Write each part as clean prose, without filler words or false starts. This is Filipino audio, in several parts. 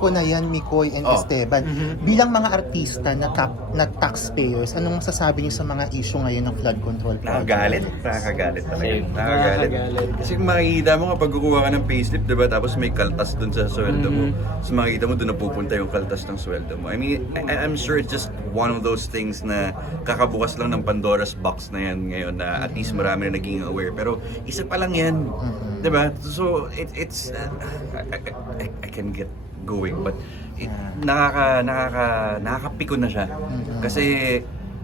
ko na yan, Mikoy and Esteban. Bilang mga artista na taxpayers, anong masasabi niyo sa mga issue ngayon ng flood control project? Nakakagalit talaga. Same. Nakakagalit. Kasi makikita mo kapag kukuha ka ng payslip, diba? Tapos may kaltas dun sa sweldo mo. So makikita mo dun napupunta yung kaltas ng sweldo mo. I mean, I'm sure it's just one of those things na kakabukas lang ng Pandora's box na yan ngayon na at least marami na naging aware. Pero isa pa lang yan. Diba? So it's I can get going but nakakapiko na siya. Kasi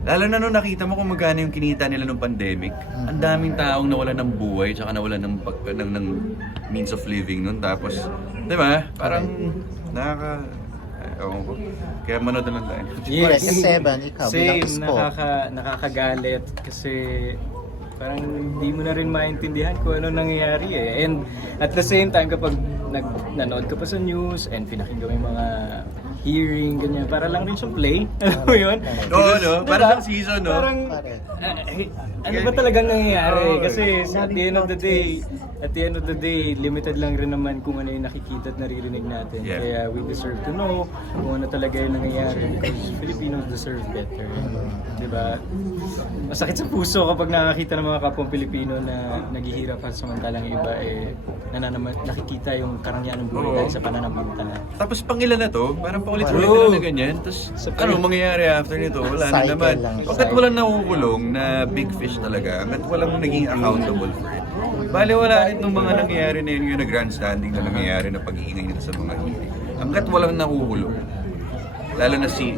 lalo na nung nakita mo kung magkano yung kinita nila nung pandemic, ang daming taong nawala ng buhay tsaka nawala ng means of living nun. Tapos, di ba? Parang ewan ko. Kaya manood na lang tayo. Yes, Esteban, ikaw bilang Same, ispo. nakakagalit kasi parang hindi mo na rin maintindihan kung ano nangyayari eh. And at the same time, kapag nanood ka pa sa news and pinakinggan mo yung mga hearing, ganyan, para lang rin siyang play. Alam mo yun? Oo, no? Parang season, no? Parang, Correct. ano ba talagang nangyayari? Kasi at the end of the day, limited lang rin naman kung ano yung nakikita at naririnig natin. Yeah. Kaya we deserve to know kung ano talaga yung nangyayari because Filipinos deserve better. Diba? Masakit sa puso kapag nakakita ng mga kapwang Pilipino na naghihirap at samantalang yung iba nakikita yung karangyaan ng buhay dahil sa pananampalataya. Tapos pangilan na to, parang paulit-ulit na lang na ganyan. Tapos ano mangyayari after nito? Wala na Cycle naman. lang. Pagkat walang nakukulong na big fish talaga, hanggat walang naging accountable for it. Bale wala rin itong mga nangyayari na yun yung grandstanding na nangyayari na pag-iingay nila sa mga hearing. Hanggat walang nakukulong. Lalo na si